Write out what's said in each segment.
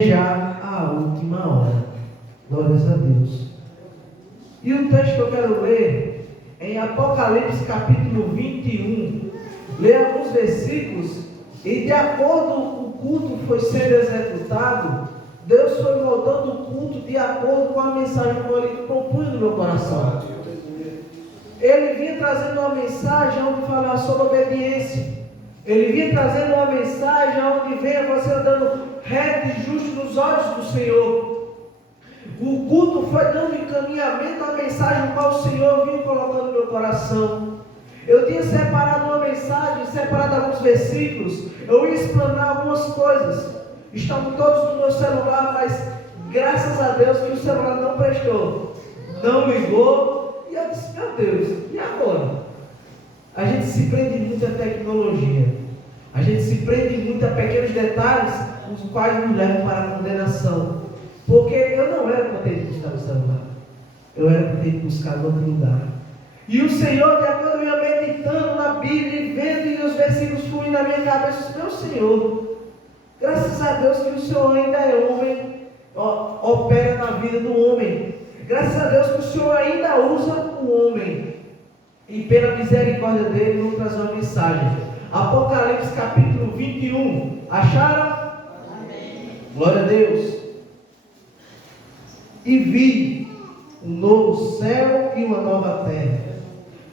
já a última hora. Glórias a Deus. E o texto que eu quero ler é em Apocalipse capítulo 21. Ler alguns versículos e de acordo com o culto foi sendo executado, Deus foi moldando o culto de acordo com a mensagem que ele propunha no meu coração. Ele vinha trazendo uma mensagem onde falava sobre obediência. Ele vinha trazendo uma mensagem onde venha você andando reto e justo nos olhos do Senhor. O culto foi dando encaminhamento à mensagem qual o Senhor vinha colocando no meu coração. Eu tinha separado uma mensagem, separado alguns versículos. Eu ia explanar algumas coisas. Estão todos no meu celular, mas graças a Deus que o celular não prestou. Não ligou. E eu disse, meu Deus, e agora? A gente se prende muito à tecnologia. A gente se prende muito a pequenos detalhes, os quais nos levam para a condenação. Porque eu não era para ter buscar o celular. Eu era para ter buscado outro lugar. E o Senhor, de acordo, eu ia meditando na Bíblia e vendo e os versículos fluindo na minha cabeça. Meu Senhor, graças a Deus que o Senhor ainda é homem, opera na vida do homem. Graças a Deus que o Senhor ainda usa o homem. E pela misericórdia dele, vou trazer uma mensagem. Apocalipse capítulo 21. Acharam? Amém. Glória a Deus. E vi um novo céu e uma nova terra.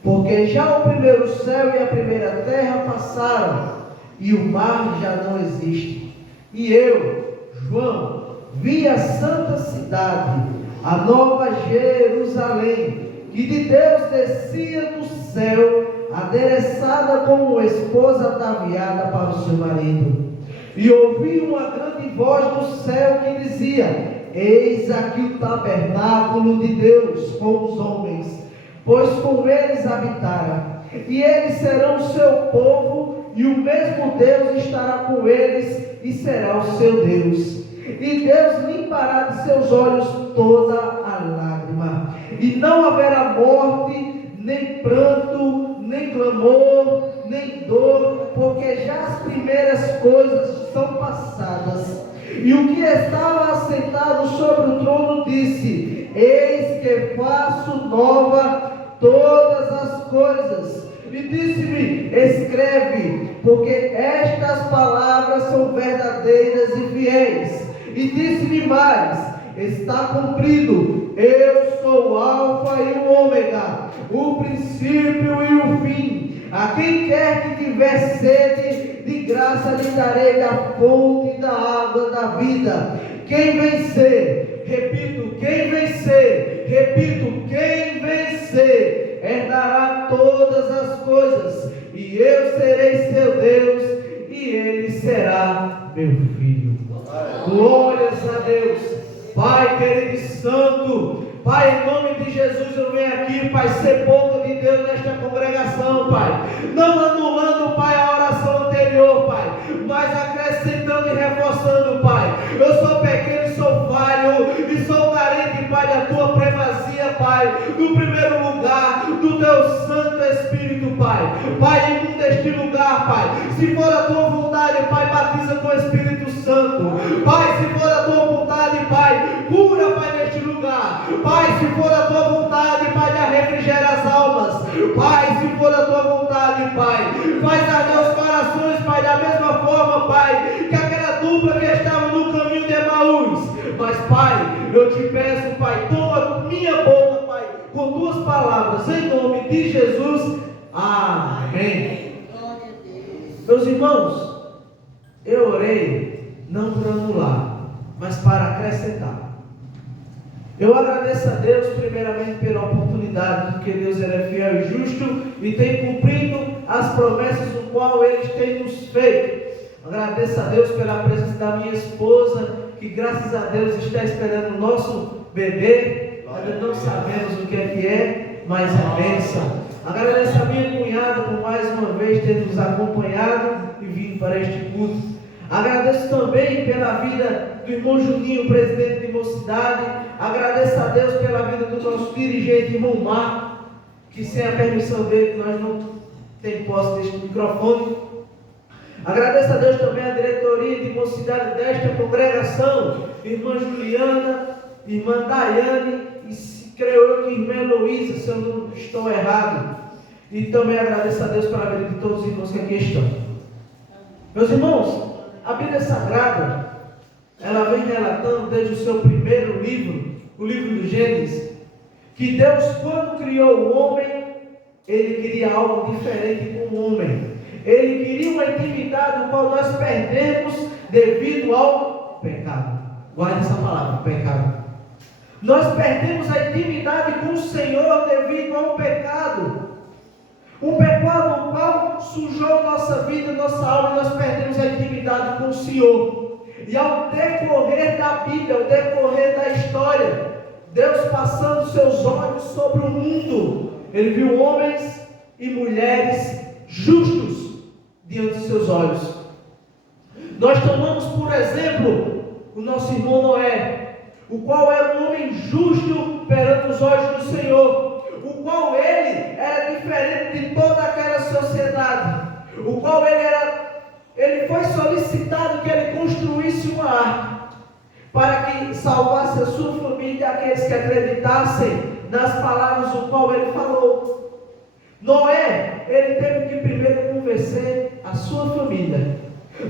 Porque já o primeiro céu e a primeira terra passaram, e o mar já não existe. E eu, João, vi a santa cidade, a nova Jerusalém, que de Deus descia do céu, adereçada como uma esposa ataviada para o seu marido. E ouvi uma grande voz do céu que dizia: eis aqui o tabernáculo de Deus com os homens, pois com eles habitará, e eles serão o seu povo, e o mesmo Deus estará com eles, e será o seu Deus. E Deus limpará de seus olhos toda a lágrima, e não haverá morte, nem pranto, nem clamor, nem dor, porque já as primeiras coisas são passadas. E o que estava assentado sobre o trono disse: eis que faço nova todas as coisas. E disse-me: escreve, porque estas palavras são verdadeiras e fiéis. E disse-me mais: está cumprido. Eu sou o Alfa e o Ômega, o princípio e o fim. A quem quer que tiver sede, de graça lhe darei da fonte da água da vida. Quem vencer, repito, quem vencer, herdará todas as coisas, e eu serei seu Deus, e ele será meu filho. Glórias a Deus. Pai querido e santo, Pai, em nome de Jesus eu venho aqui, Pai, ser boca de Deus nesta congregação, Pai, não anulando, Pai, a oração anterior, Pai, mas acrescentando e reforçando, Pai. Eu sou pequeno e sou falho, e sou carente, Pai, da Tua primazia, Pai, no primeiro lugar, do Teu Santo Espírito, Pai. Pai, inunda este lugar, Pai, se for a Tua vontade, Pai, batiza com o Espírito Santo, Pai, se for a Tua vontade, Pai, cura, Pai, neste lugar, Pai, se for a Tua vontade, Pai, já refrigera as almas, Pai, se for a Tua vontade, Pai, faz arder os corações, Pai, da mesma forma, Pai, que aquela dupla que estava no caminho de Emaús. Mas, Pai, eu te peço, Pai, toma minha boca, Pai, com Tuas palavras, em nome de Jesus, amém. Meus irmãos, eu orei não para anular, mas para acrescentar. Eu agradeço a Deus primeiramente pela oportunidade, porque Deus é fiel e justo e tem cumprido as promessas do qual Ele tem nos feito. Agradeço a Deus pela presença da minha esposa, que graças a Deus está esperando o nosso bebê. Ainda não sabemos o que é, mas é bênção. Agradeço a minha cunhada por mais uma vez ter nos acompanhado e vindo para este culto. Agradeço também pela vida do irmão Juninho, presidente de Mocidade. Agradeço a Deus pela vida do nosso dirigente, irmão Marco, que sem a permissão dele nós não temos posse deste microfone. Agradeço a Deus também a diretoria de mocidade desta congregação, irmã Juliana, irmã Daiane, e creio eu que irmã Heloísa, se eu não estou errado. E também agradeço a Deus pela vida de todos os irmãos que aqui estão. Meus irmãos, a Bíblia Sagrada, ela vem relatando desde o seu primeiro livro, o livro do Gênesis, que Deus, quando criou o homem, Ele queria algo diferente com o homem. Ele queria uma intimidade, o qual nós perdemos devido ao pecado. Guarde essa palavra, pecado. Nós perdemos a intimidade com o Senhor devido ao pecado. Um pecado no qual sujou nossa vida, nossa alma, e nós perdemos a intimidade com o Senhor. E ao decorrer da Bíblia, ao decorrer da história, Deus passando seus olhos sobre o mundo, Ele viu homens e mulheres justos diante de seus olhos. Nós tomamos por exemplo o nosso irmão Noé, o qual era um homem justo perante os olhos do Senhor, o qual ele era diferente de toda aquela sociedade, o qual ele foi solicitado que ele construísse uma arca, para que salvasse a sua família e aqueles que acreditassem nas palavras do qual ele falou. Noé, ele teve que primeiro convencer a sua família.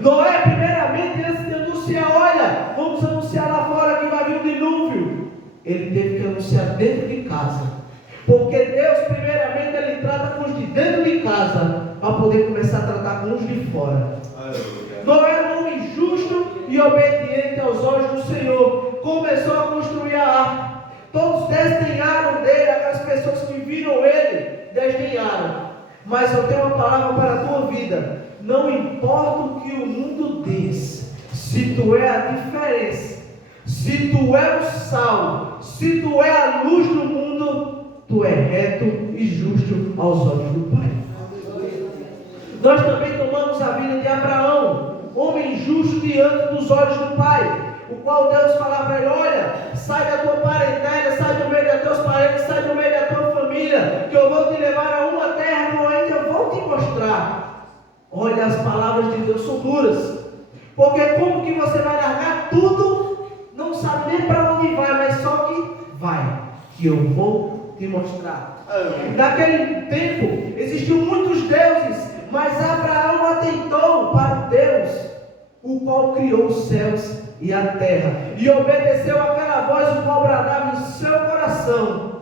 Noé, primeiramente, antes de anunciar, olha, vamos anunciar lá fora que vai vir um dilúvio, ele teve que anunciar dentro de casa, porque Deus, primeiramente, Ele trata com os de dentro de casa, para poder começar a tratar com os de fora. Noé era um homem justo e obediente aos olhos do Senhor, começou a construir a arca. Todos desdenharam dele, aquelas pessoas que viram ele, desdenharam. Mas eu tenho uma palavra para a tua vida: não importa o que o mundo diz, se tu é a diferença, se tu é o sal, se tu é a luz do mundo, tu é reto e justo aos olhos do Pai. Nós também tomamos a vida de Abraão, homem justo diante dos olhos do Pai, o qual Deus falava para ele: olha, sai da tua parentela, sai do meio dos teus parentes, sai do meio da tua família, que eu vou te levar a uma terra que eu ainda vou te mostrar. Olha, as palavras de Deus são duras, porque como que você vai largar tudo, não sabe nem para onde vai, mas só que vai, que eu vou te mostrar. Naquele tempo existiam muitos deuses, mas Abraão atentou para Deus, o qual criou os céus e a terra, e obedeceu aquela voz o qual bradava em seu coração.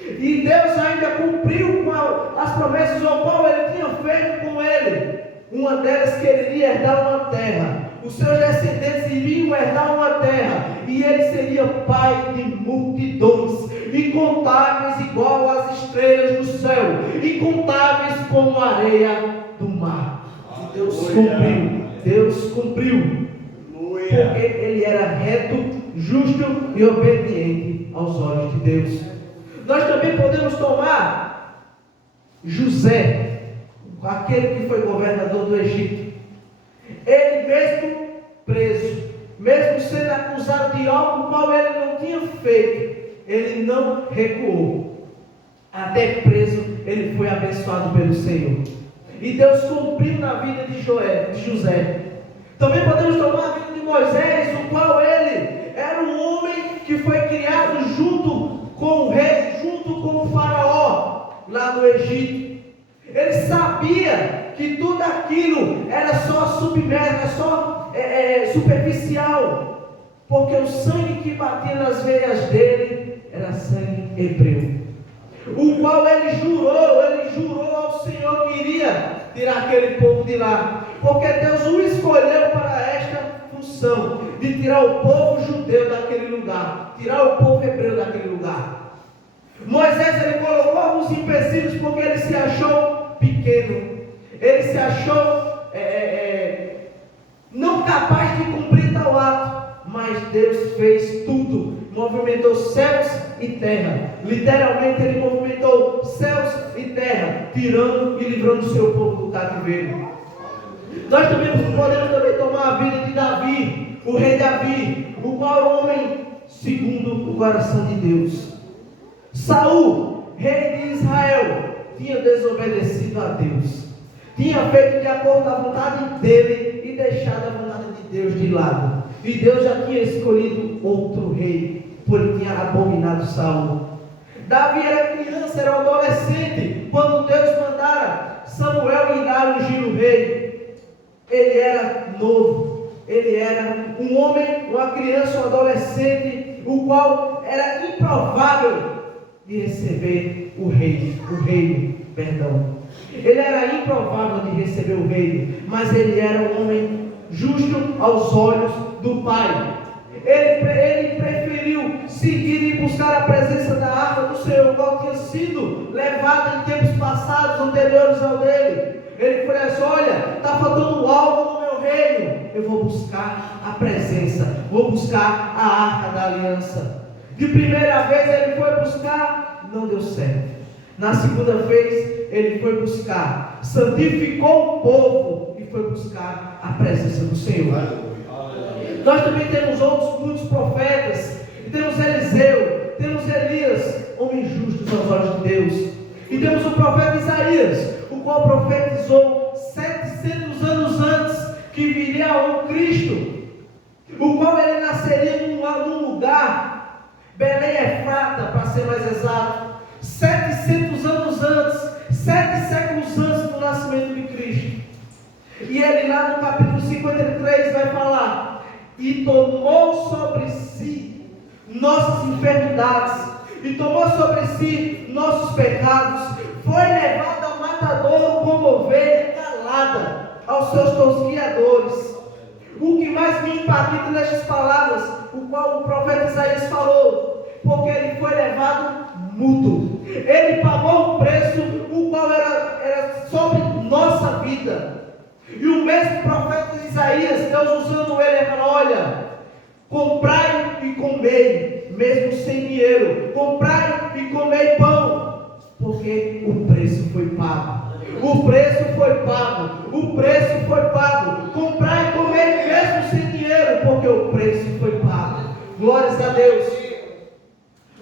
E Deus ainda cumpriu com as promessas o qual Ele tinha feito com ele. Uma delas, que ele iria herdar uma terra, os seus descendentes iriam herdar uma terra, e ele seria pai de multidões, incontáveis igual às estrelas do céu, incontáveis como a areia do mar. E Deus cumpriu, porque ele era reto, justo e obediente aos olhos de Deus. Nós também podemos tomar José, aquele que foi governador do Egito. Ele mesmo preso, mesmo sendo acusado de algo qual ele não tinha feito, ele não recuou. Até preso, ele foi abençoado pelo Senhor. E Deus cumpriu na vida de José. Também podemos tomar a vida de Moisés, o qual ele era um homem que foi criado junto com o rei, junto com o faraó, lá no Egito. Ele sabia que tudo aquilo era só submerso, era só superficial, porque o sangue que batia nas veias dele era sangue hebreu, o qual ele jurou ao Senhor que iria tirar aquele povo de lá, porque Deus o escolheu para esta função, de tirar o povo judeu daquele lugar, tirar o povo hebreu daquele lugar. Moisés, ele colocou alguns empecilhos, porque ele se achou pequeno, ele se achou não capaz de cumprir tal ato, mas Deus fez tudo, movimentou céus e terra. Literalmente ele movimentou céus e terra, tirando e livrando o seu povo do cativeiro. Nós também podemos tomar a vida de Davi, o rei Davi, o qual é um homem segundo o coração de Deus. Saul, rei de Israel, tinha desobedecido a Deus, tinha feito de acordo com a vontade dele e deixado a vontade de Deus de lado. E Deus já tinha escolhido outro rei, porque tinha abominado Saul. Davi era criança, era adolescente, quando Deus mandara Samuel ir lá ungir o rei. Ele era novo, ele era um homem, uma criança, um adolescente, o qual era improvável de receber o reino, perdão. Ele era improvável de receber o reino, mas ele era um homem justo aos olhos do Pai. Ele preferiu seguir e buscar a presença da arca do Senhor, qual tinha sido levada em tempos passados, anteriores ao dele. Ele falou assim: olha, está faltando algo no meu reino, eu vou buscar a presença, vou buscar a arca da aliança. De primeira vez ele foi buscar, não deu certo. Na segunda vez ele foi buscar, santificou o povo e foi buscar a presença do Senhor. Nós também temos muitos profetas, temos Eliseu, temos Elias, homens justos aos olhos de Deus. E temos o profeta Isaías, o qual profetizou 700 anos antes que viria um Cristo, o qual ele nasceria num lugar, Belém Efrata, para ser mais exato, 700 anos antes, 7 séculos antes do nascimento de Cristo. E ele lá no capítulo 53 vai falar: e tomou sobre si nossas enfermidades, e tomou sobre si nossos pecados, foi levado ao matadouro como ovelha calada aos seus tosquiadores. O que mais me impacta nestas palavras, o qual o profeta Isaías falou, porque ele foi levado mudo, ele pagou o preço, o qual era sobre nossa vida. E o mesmo profeta Isaías, Deus usando ele falou: olha, comprai e comei, mesmo sem dinheiro, comprai e comei pão, porque o preço foi pago. O preço foi pago, o preço foi pago. Comprai e comei mesmo sem dinheiro, porque o preço foi pago. Glórias a Deus.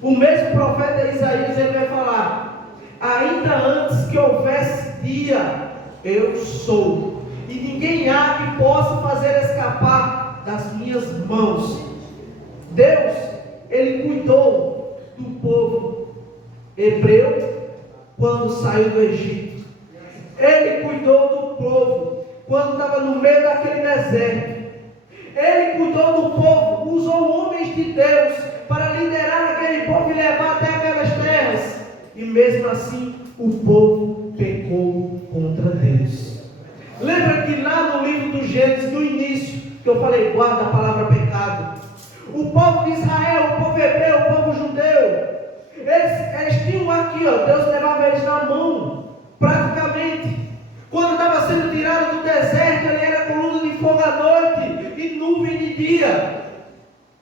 O mesmo profeta Isaías, ele vai falar: ainda antes que houvesse dia, eu sou, e ninguém há que possa fazer escapar das minhas mãos. Deus, ele cuidou do povo hebreu quando saiu do Egito. Ele cuidou do povo quando estava no meio daquele deserto. Ele cuidou do povo, usou homens de Deus para liderar aquele povo e levar até aquelas terras. E mesmo assim, o povo pecou contra Deus. Lembra que lá no livro do Gênesis, no início, que eu falei, guarda a palavra pecado. O povo de Israel, o povo hebreu, o povo judeu, eles tinham aqui, Deus levava eles na mão, praticamente. Quando estava sendo tirado do deserto, ele era coluna de fogo à noite e nuvem de dia.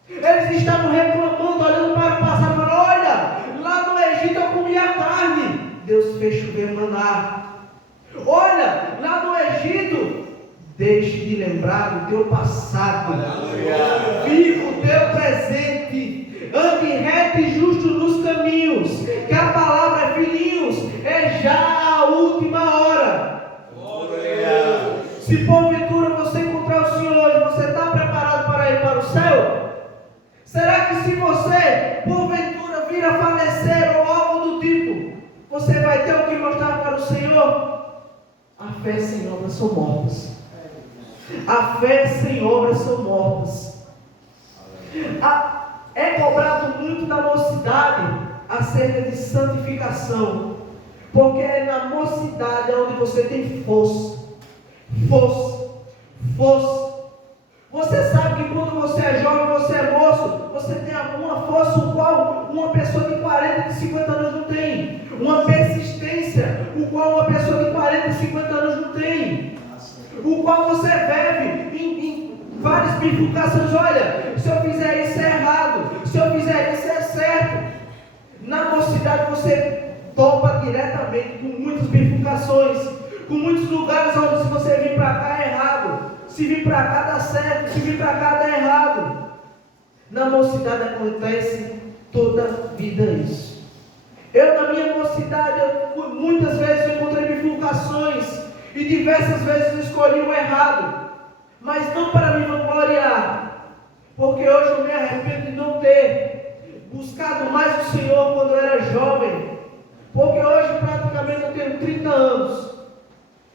Eles estavam reclamando, olhando para o passado, falando: olha, lá no Egito eu comia carne, Deus fez chover maná. Olha, lá no Egito, deixe de lembrar do teu passado. Viva o teu presente. Ande reto e justo nos caminhos. Que a palavra, filhinhos, é já a última hora. Se porventura você encontrar o Senhor hoje, você está preparado para ir para o céu? Será que se você porventura vir a falecer ou algo do tipo, você vai ter o que mostrar para o Senhor? A fé sem obras são mortas. A fé sem obras são mortas. É cobrado muito da mocidade acerca de santificação, porque é na mocidade onde você tem força. Você sabe que quando você é jovem, você é moço, você tem alguma força o qual uma pessoa de 40, de 50 anos não tem. Uma persistência o qual uma pessoa de 40, 50 anos não tem. O qual você vive em várias bifurcações. Olha, se eu fizer isso é errado, se eu fizer isso é certo. Na mocidade você topa diretamente com muitas bifurcações, com muitos lugares onde se você vir para cá é errado, se vir para cá dá certo, se vir para cá dá errado. Na mocidade acontece toda a vida isso. Eu na minha mocidade, muitas vezes eu encontrei bifurcações, E diversas vezes eu escolhi o errado. Mas não para me vangloriar. Porque hoje eu me arrependo de não ter buscado mais o Senhor quando eu era jovem. Porque hoje praticamente eu tenho 30 anos.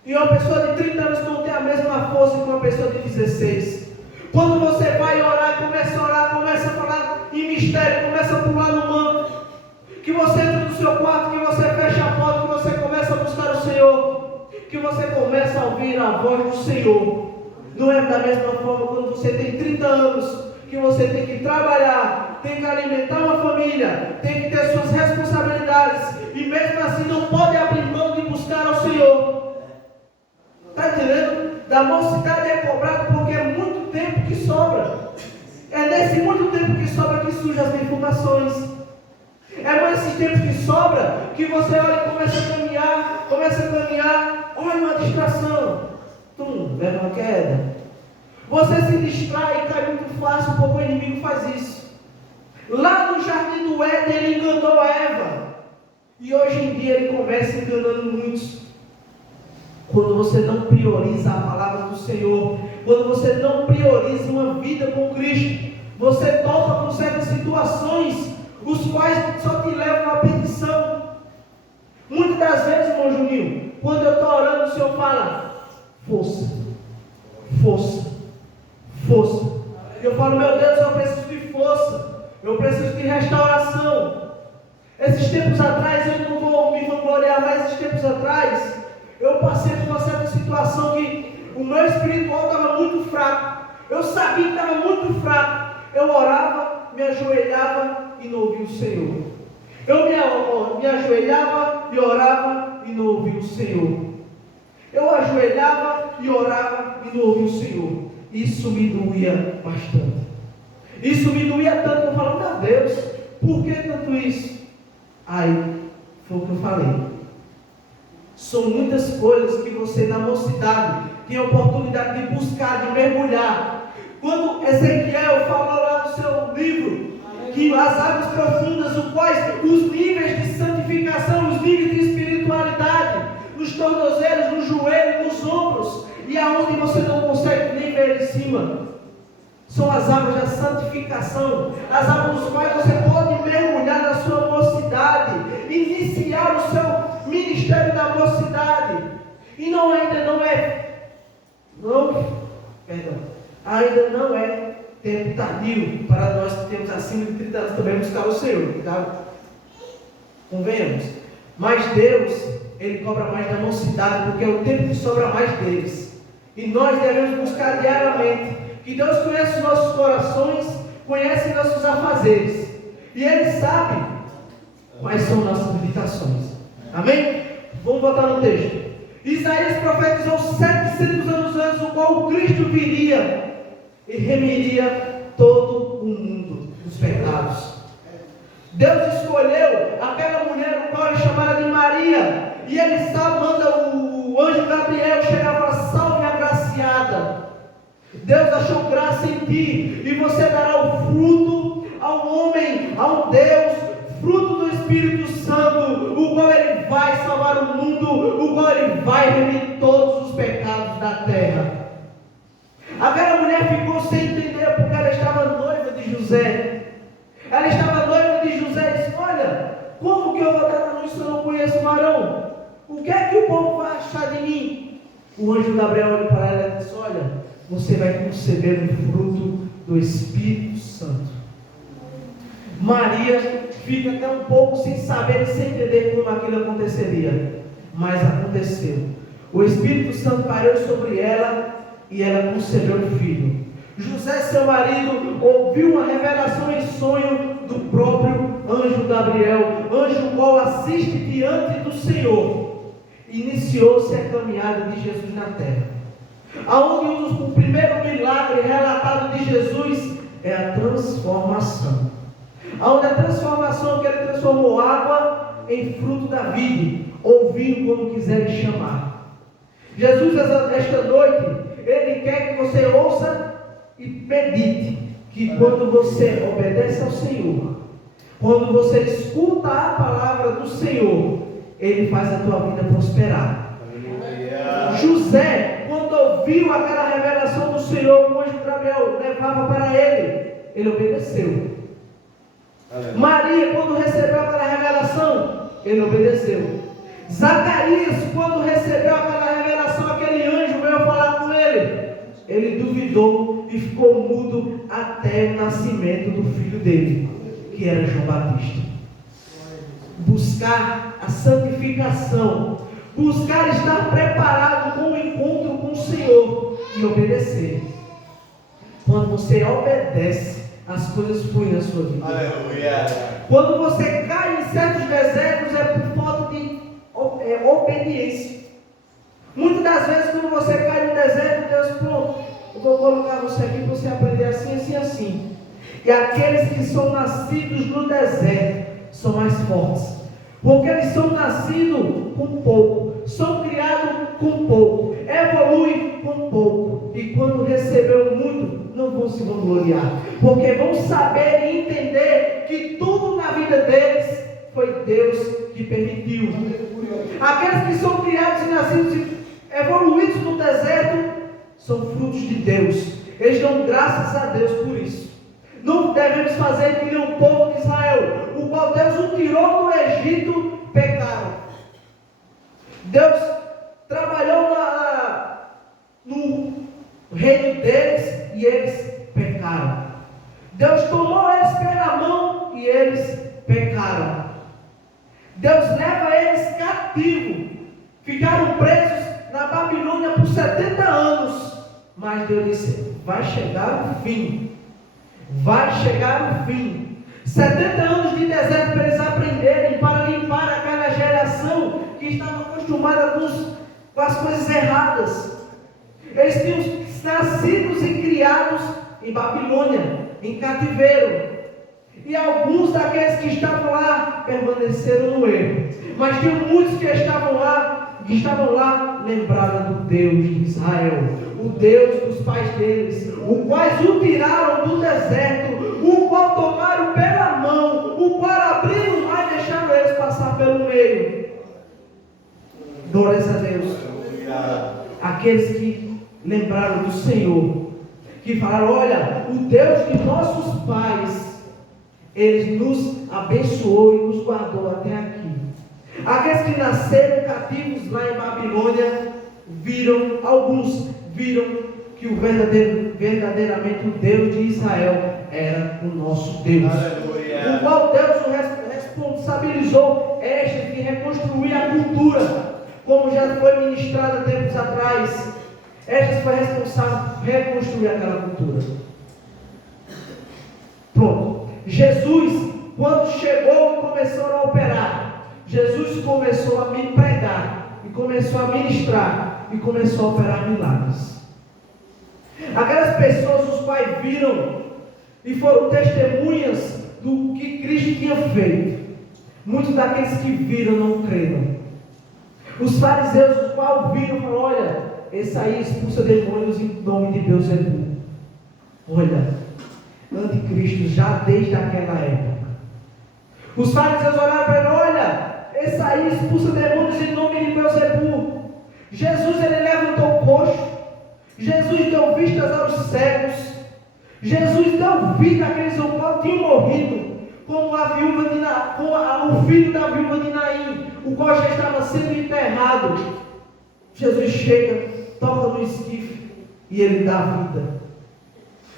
E uma pessoa de 30 anos não tem a mesma força que uma pessoa de 16. Quando você vai orar, começa a falar em mistério, começa a pular no manto. Que você entra no seu quarto, que você fecha a porta, que você começa a buscar o Senhor. Que você começa a ouvir a voz do Senhor. Não é da mesma forma quando você tem 30 anos, que você tem que trabalhar, tem que alimentar uma família, tem que ter suas responsabilidades, e mesmo assim não pode abrir mão de buscar ao Senhor. Está entendendo? Da mocidade é cobrado porque é muito tempo que sobra. É nesse muito tempo que sobra que surgem as bifurcações. É nesse tempo que sobra que você olha e começa a caminhar, olha uma distração. Leva uma queda. Você se distrai e cai muito fácil porque o inimigo faz isso. Lá no jardim do Éden ele enganou a Eva. E hoje em dia ele começa enganando muitos. Quando você não prioriza a palavra do Senhor, quando você não prioriza uma vida com Cristo, você topa com certas situações, os quais só te levam à perdição. Muitas das vezes, irmão Juninho, quando eu estou orando, o Senhor fala: força, força, força. Eu falo: meu Deus, eu preciso de força, eu preciso de restauração. Esses tempos atrás, eu não vou me vangloriar, mas esses tempos atrás, eu passei por uma certa situação que o meu espiritual estava muito fraco. Eu sabia que estava muito fraco. Eu orava, me ajoelhava e não ouvia o Senhor. Eu me ajoelhava e orava e não ouvia o Senhor. Eu ajoelhava e orava e não ouvia o Senhor. Isso me doía bastante. Isso me doía tanto que eu falava: meu Deus, por que tanto isso? Aí, foi o que eu falei. São muitas coisas que você na mocidade tem a oportunidade de buscar, de mergulhar. Quando Ezequiel falou lá no seu livro, que as águas profundas, os níveis de santificação, os níveis de espiritualidade, nos tornozelos, no joelho, nos ombros, e aonde você não consegue nem ver em cima, são as águas da santificação, as águas nos quais você pode mergulhar na sua mocidade, iniciar o seu ministério da mocidade. E ainda não é tempo tardio para nós que temos acima de 30 anos também buscar o Senhor, tá? Convenhamos. Mas Deus, Ele cobra mais da mocidade, porque é o tempo que sobra mais deles. E nós devemos buscar diariamente. Que Deus conhece os nossos corações, conhece nossos afazeres. E Ele sabe quais são nossas limitações. Amém? Vamos voltar no texto. Isaías profetizou 700 anos antes, o qual o Cristo viria e remiria todo o mundo dos pecados. Deus escolheu aquela mulher, o qual é chamada de Maria, e Ele manda o anjo Gabriel chegar e falar: salve agraciada. Deus achou graça em ti, e você dará o fruto ao homem, ao Deus, fruto do Espírito Santo, o qual Ele vai salvar o mundo, o qual Ele vai remir todos os pecados da terra. Aquela mulher ficou sem entender, porque ela estava noiva de José. Ela estava noiva de José e disse: olha, como que eu vou dar a luz se eu não conheço o varão? O que é que o povo vai achar de mim? O anjo Gabriel olhou para ela e disse: olha, você vai conceber um fruto do Espírito Santo. Maria fica até um pouco sem saber e sem entender como aquilo aconteceria. Mas aconteceu. O Espírito Santo parou sobre ela e ela concebeu um filho. José, seu marido, ouviu uma revelação em sonho do próprio anjo Gabriel, anjo qual assiste diante do Senhor. Iniciou-se a caminhada de Jesus na terra. Aonde o primeiro milagre relatado de Jesus é a transformação. Aonde a transformação que Ele transformou água em fruto da vida, ou vinho, como quiserem chamar. Jesus, esta noite, Ele quer que você ouça e medite que quando você obedece ao Senhor, quando você escuta a palavra do Senhor, Ele faz a tua vida prosperar. José, quando ouviu aquela revelação do Senhor, o anjo Gabriel levava para ele obedeceu. Maria, quando recebeu aquela revelação, ele obedeceu. Zacarias, quando recebeu aquela revelação, aquele anjo veio falar com ele duvidou e ficou mudo até o nascimento do filho dele, que era João Batista. Buscar a santificação, buscar estar preparado com o encontro com o Senhor e obedecer. Quando você obedece, as coisas fluem na sua vida. Aleluia. Quando você cai em certos desertos, é por falta de obediência. Muitas das vezes, quando você cai no deserto, Deus, pronto, eu vou colocar você aqui para você aprender assim, assim, assim. E aqueles que são nascidos no deserto são mais fortes, porque eles são nascidos com pouco, são criados com pouco, evoluem com pouco, e quando recebeu muito, não vão se vangloriar, porque vão saber e entender que tudo na vida deles foi Deus que permitiu. Aqueles que são criados e nascidos e evoluídos no deserto são frutos de Deus. Eles dão graças a Deus por isso. Não devemos fazer que nem o povo de Israel, o qual Deus o tirou do Egito, pecaram. Deus trabalhou no reino deles e eles pecaram. Deus tomou eles pela mão e eles pecaram. Deus leva eles cativos, ficaram presos na Babilônia por 70 anos, mas Deus disse, vai chegar o fim, vai chegar o fim. 70 anos de deserto para eles aprenderem, para limpar aquela geração que estava acostumada com as coisas erradas. Eles tinham nascidos e criados em Babilônia, em cativeiro, e alguns daqueles que estavam lá permaneceram no erro, mas tinha muitos que estavam lá, lembraram do Deus de Israel, o Deus dos pais deles, o quais o tiraram do deserto, o qual tomaram pela mão, o qual abriram o mar e deixaram eles passar pelo meio. Glórias a Deus. Aqueles que lembraram do Senhor, que falaram, olha, o Deus de nossos pais, Ele nos abençoou e nos guardou até aqui. Aqueles que nasceram cativos lá em Babilônia, alguns viram que verdadeiramente o Deus de Israel era o nosso Deus. Aleluia. O qual Deus o responsabilizou de reconstruir a cultura, como já foi ministrado tempos atrás. Estes foi responsável por reconstruir aquela cultura. Pronto. Jesus, quando chegou e começou a operar, Jesus começou a me pregar, e começou a ministrar, e começou a operar milagres. Aquelas pessoas, os pais viram, e foram testemunhas do que Cristo tinha feito. Muitos daqueles que viram não creram. Os fariseus, os quais viram, falaram, olha, esse aí expulsa demônios em nome de Beelzebul. Olha, anticristo já desde aquela época. Os fariseus olharam para ele, olha, esse aí expulsa demônios em nome de Beelzebul. Jesus, ele levantou o coxo. Jesus deu vistas aos cegos. Jesus deu vida àqueles que tinham morrido, como o filho da viúva de Naim, o qual já estava sendo enterrado. Jesus chega, toca no esquife e ele dá vida.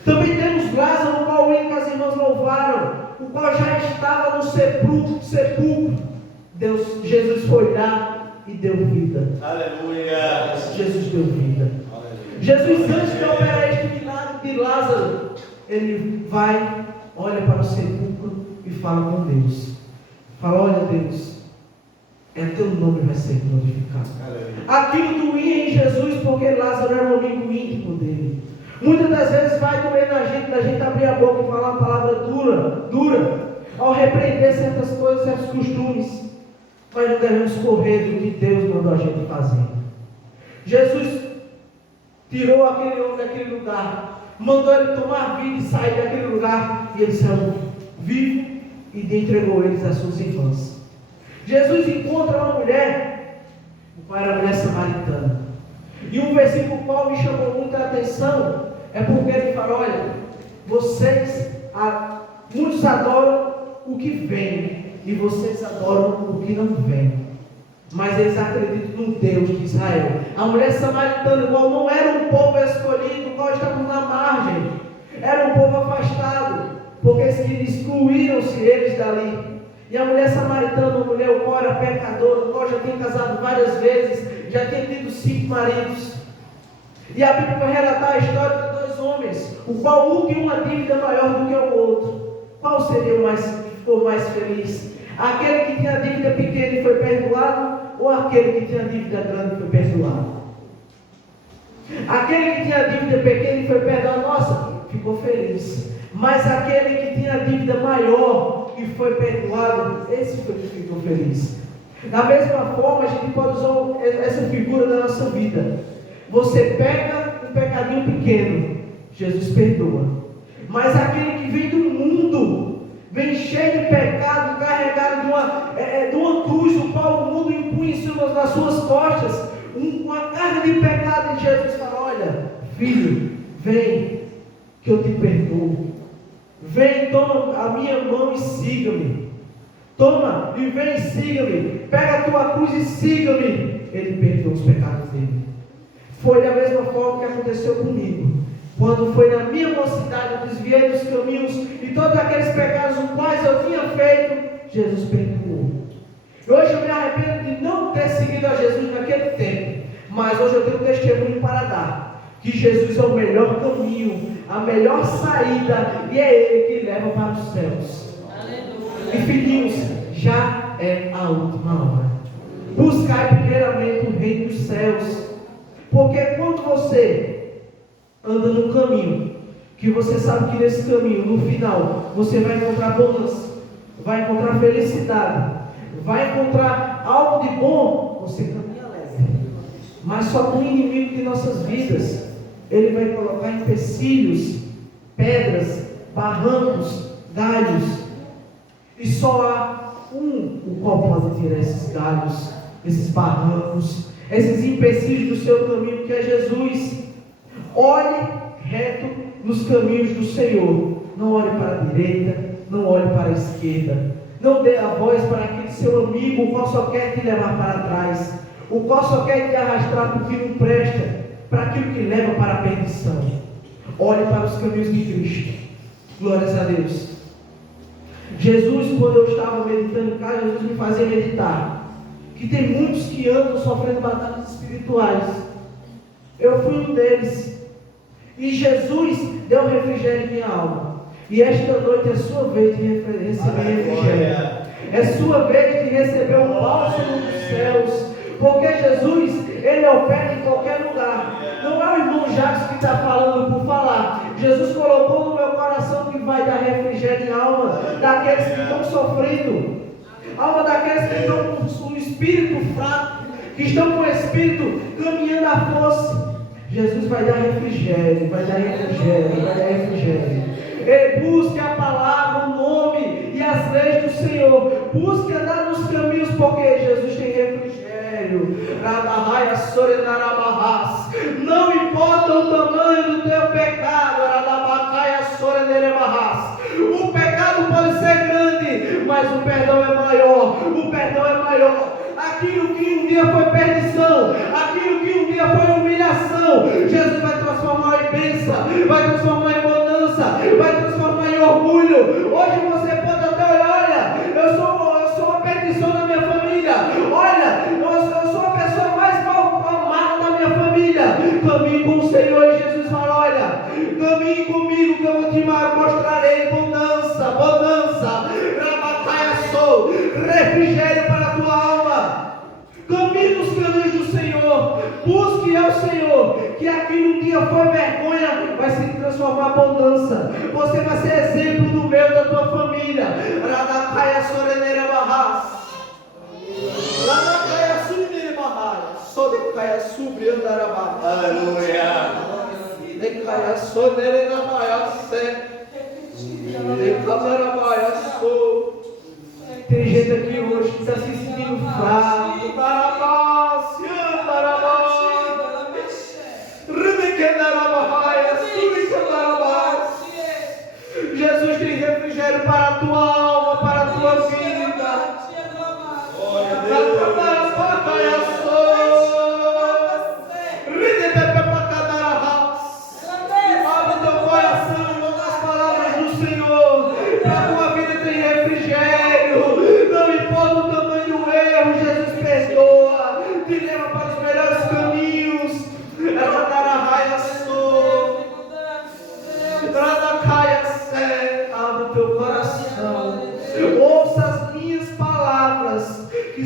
Também temos Lázaro, o qual as irmãs louvaram, o qual já estava no sepulcro. Jesus foi lá e deu vida. Aleluia. Jesus deu vida. Aleluia. Jesus, antes de operar este milagre de Lázaro, ele vai, olha para o sepulcro e fala com Deus. Fala, olha Deus, teu nome vai ser glorificado. Aleluia. Aquilo doía em Jesus, porque Lázaro era um amigo íntimo dele. Muitas das vezes vai doer na gente abrir a boca e falar uma palavra dura, ao repreender certas coisas, certos costumes. Mas não devemos correr do que Deus mandou a gente fazer. Jesus tirou aquele homem daquele lugar, mandou ele tomar vida e sair daquele lugar, e ele saiu vivo e entregou eles às suas irmãs. Jesus encontra uma mulher, o pai era a mulher samaritana. E um versículo qual me chamou muita atenção é porque ele fala: olha, muitos adoram o que vem e vocês adoram o que não vem. Mas eles acreditam no Deus de Israel. A mulher samaritana, igual, não era um povo escolhido, qual estava na margem, era um povo afastado, porque excluíram-se eles dali. E a mulher samaritana, uma mulher, o qual era pecadora, o qual já tinha casado várias vezes, já tinha tido 5 maridos. E a Bíblia vai relatar a história de 2 homens, o qual um tinha uma dívida maior do que o outro. Qual seria o mais feliz? Aquele que tinha a dívida pequena e foi perdoado, ou aquele que tinha a dívida grande e foi perdoado? Aquele que tinha a dívida pequena e foi perdoado, nossa, ficou feliz. Mas aquele que tinha a dívida maior e foi perdoado, esse foi que ficou feliz. Da mesma forma, a gente pode usar essa figura na nossa vida. Você pega um pecadinho pequeno, Jesus perdoa. Mas aquele que vem do mundo, vem cheio de pecado, carregado de uma cruz, o qual o mundo impunha em cima das suas costas, uma carga de pecado, e Jesus fala: olha, filho, vem, que eu te perdoo. Vem, toma a minha mão e siga-me. Toma e vem e siga-me. Pega a tua cruz e siga-me. Ele perdoou os pecados dele. Foi da mesma forma que aconteceu comigo. Quando foi na minha mocidade, eu desviei dos caminhos e todos aqueles pecados os quais eu tinha feito, Jesus perdoou. Hoje eu me arrependo de não ter seguido a Jesus naquele tempo, mas hoje eu tenho um testemunho para dar, que Jesus é o melhor caminho, a melhor saída, e é Ele que leva para os céus. Aleluia. E filhinhos, já é a última hora. Buscai primeiramente o reino dos céus, porque quando você anda num caminho, que você sabe que nesse caminho, no final, você vai encontrar bonança, vai encontrar felicidade, vai encontrar algo de bom, você caminha leve. Mas só com o inimigo de nossas vidas, ele vai colocar empecilhos, pedras, barrancos, galhos, e só há o qual pode tirar esses galhos, esses barrancos, esses empecilhos do seu caminho, que é Jesus. Olhe reto nos caminhos do Senhor. Não olhe para a direita, não olhe para a esquerda. Não dê a voz para aquele seu amigo, o qual só quer te levar para trás, o qual só quer te arrastar para o que não presta, para aquilo que leva para a perdição. Olhe para os caminhos de Cristo. Glórias a Deus. Jesus, quando eu estava meditando em casa, Jesus me fazia meditar que tem muitos que andam sofrendo batalhas espirituais. Eu fui um deles. E Jesus deu refrigério em minha alma. E esta noite é sua vez de receber refrigério. É sua vez de receber o bálsamo dos céus. Porque Jesus, Ele opera em qualquer lugar. Não é o irmão Jacques que está falando por falar. Jesus colocou no meu coração que vai dar refrigério em alma daqueles que estão sofrendo. Alma daqueles que estão com o espírito fraco, que estão com o espírito caminhando à força. Jesus vai dar refrigério, vai dar refrigério, vai dar refrigério. Busque a palavra, o nome e as leis do Senhor. Busque andar nos caminhos, porque Jesus tem refrigério. Não importa o tamanho do teu pecado. O pecado pode ser grande, mas o perdão é maior. O perdão é maior. Aquilo que um dia foi perdição, aquilo que um dia foi humilhação, Jesus vai transformar em bênção, vai transformar em bonança, vai transformar em orgulho. Hoje você pode até olhar: olha, eu sou uma perdição na minha família, olha, eu sou a pessoa mais mal amada da minha família. Caminhe com o Senhor. E Jesus fala: olha, caminhe comigo que eu vou te mostrarei bonança, refrigério para a tua alma. Caminhe nos caminhos do Senhor. Busque ao Senhor, que aquilo um dia foi vergonha, vai se transformar em bonança. Você vai ser exemplo no meio da tua família. Aleluia. Tem gente aqui hoje que está se sentindo fraco.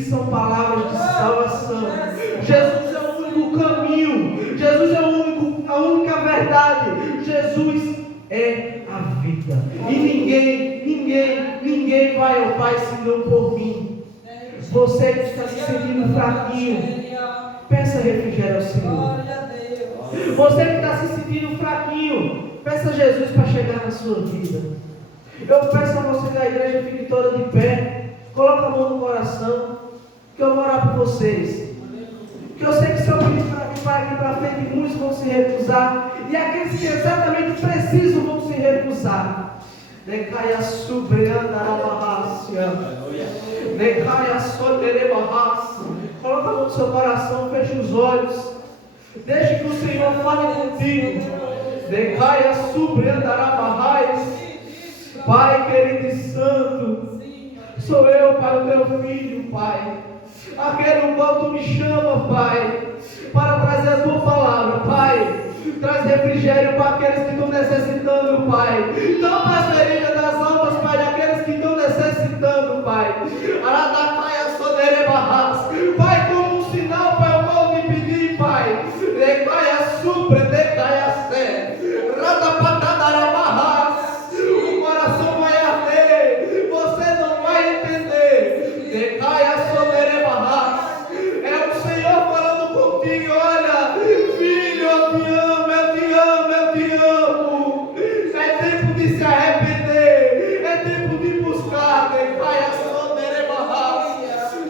são palavras de salvação. Jesus é o único caminho. Jesus é a única verdade. Jesus é a vida. E ninguém vai ao Pai senão por mim. Você que está se sentindo fraquinho, peça refrigério ao Senhor. Você que está se sentindo fraquinho, peça a Jesus para chegar na sua vida. Eu peço a você da igreja, fique toda de pé. Coloque a mão no coração, que eu vou orar por vocês. Que eu sei que se eu pedir para aqui para frente, muitos vão se recusar. E aqueles que exatamente precisam vão se recusar. Decaia subreanda a barrácia. Decaia sodere barrácia. Coloque a mão no seu coração, feche os olhos. Deixe que o Senhor fale contigo. Decaia subreanda a barrácia. Pai querido e santo, sou eu, Pai, o teu filho, Pai, aquele no qual tu me chama, Pai, para trazer a tua palavra, Pai. Traz refrigério para aqueles que estão necessitando, Pai. Não para as feridas das almas, Pai, daqueles que estão necessitando, Pai. Pai, como um sinal, Pai, eu vou te pedir, Pai. Decaia supre, decaia sé. O coração vai arder, você não vai entender. Decaia soderebarras. É o Senhor falando contigo. Olha, filho, eu te amo, eu te amo, eu te amo. É tempo de se arrepender, é tempo de buscar. Decaia soderebarras.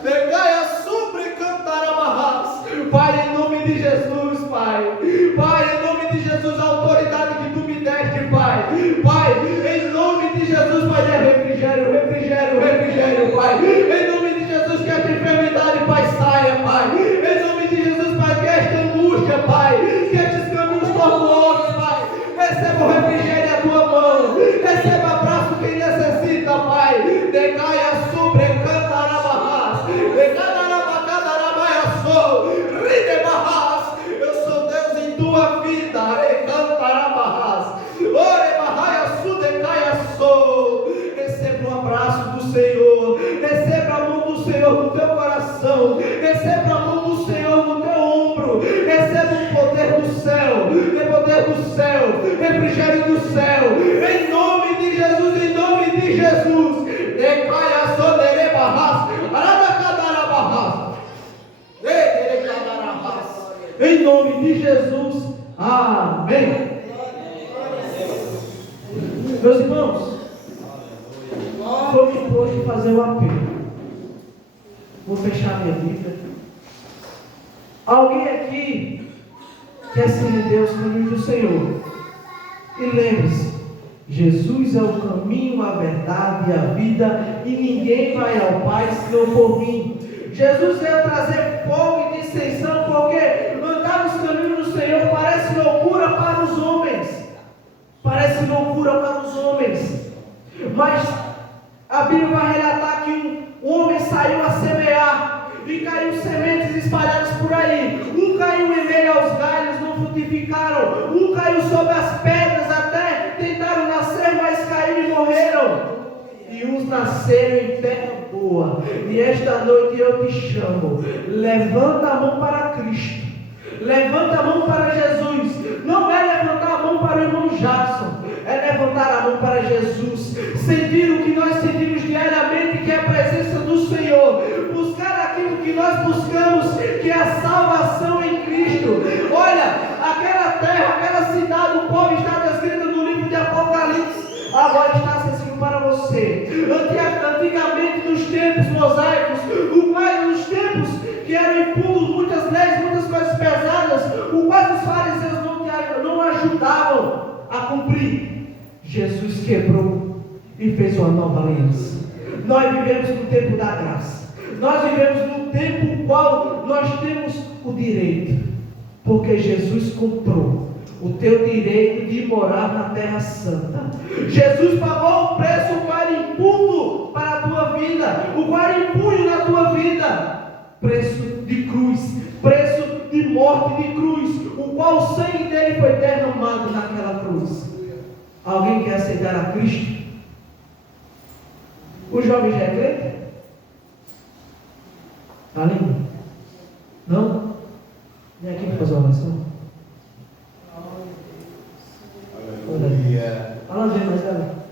Decaia sobre cantarabarras. Pai, em nome de Jesus, Pai. Pai, em nome de Jesus, a autoridade que tu me deste, Pai. Pai, em nome de Jesus, Pai, é refrigério, refrigério, refrigério, Pai. Em nome de Jesus, que esta enfermidade, Pai, saia, Pai. Em nome de Jesus, Pai, que esta angústia, Pai, que estes caminhos tortuosos, Pai, receba o refrigério à tua mão. Receba abraço quem necessita, Pai. Decaia sobre cantarabarras. Decanarabacadarabaiaçou. Ridebarras. Eu sou Deus em tua vida. Recantarabarras. Receba um abraço do Senhor. Receba a mão do Senhor no teu coração. Receba a mão do Senhor no teu ombro. Receba o poder do céu. O poder do céu. Refrigério do céu. Em nome de Jesus. Em nome de Jesus. Decaia soderebarras. Aradacadarabahas. Em nome de Jesus. Amém. Meus irmãos, foi me imposto fazer um apelo. Vou fechar minha Bíblia. Alguém aqui quer se render aos caminhos do Senhor. E lembre-se, Jesus é o caminho, a verdade e a vida, e ninguém vai ao Pai senão por mim. Jesus veio trazer fogo e dissensão, porque andar nos caminhos do Senhor parece loucura para os homens. Parece loucura para os homens. Mas a Bíblia vai relatar que um homem saiu a semear e caiu sementes espalhadas por aí. Um caiu em meio aos galhos, não frutificaram. Um caiu sobre as pedras, até tentaram nascer, mas caíram e morreram. E uns nasceram em terra boa. E esta noite eu te chamo. Levanta a mão para Cristo. Levanta a mão para Jesus. Não é levantar a mão para o irmão Jackson, é levantar a mão para Jesus. Sentir o que nós sentimos diariamente, que é a presença do Senhor. Buscar aquilo que nós buscamos, que é a salvação em Cristo. Olha, aquela terra, aquela cidade, o povo está descrito no livro de Apocalipse. Agora está acessível para você. Antigamente, nos tempos mosaicos, nos tempos que eram impuros, muitas leis, muitas coisas pesadas, o qual os fariseus não ajudavam a cumprir. Jesus quebrou e fez uma nova aliança. Nós vivemos no tempo da graça. Nós vivemos no tempo no qual nós temos o direito, porque Jesus comprou o teu direito de morar na terra santa. Jesus pagou o preço, o qual era imputo para a tua vida, o qual era impunho na tua vida. Preço de cruz, preço de morte de cruz, o qual o sangue dele foi derramado naquela cruz. Alguém quer aceitar a Cristo? O jovem já é crente? Aline? Não? Vem aqui para fazer uma oração. Aleluia. Fala, vem mais, galera.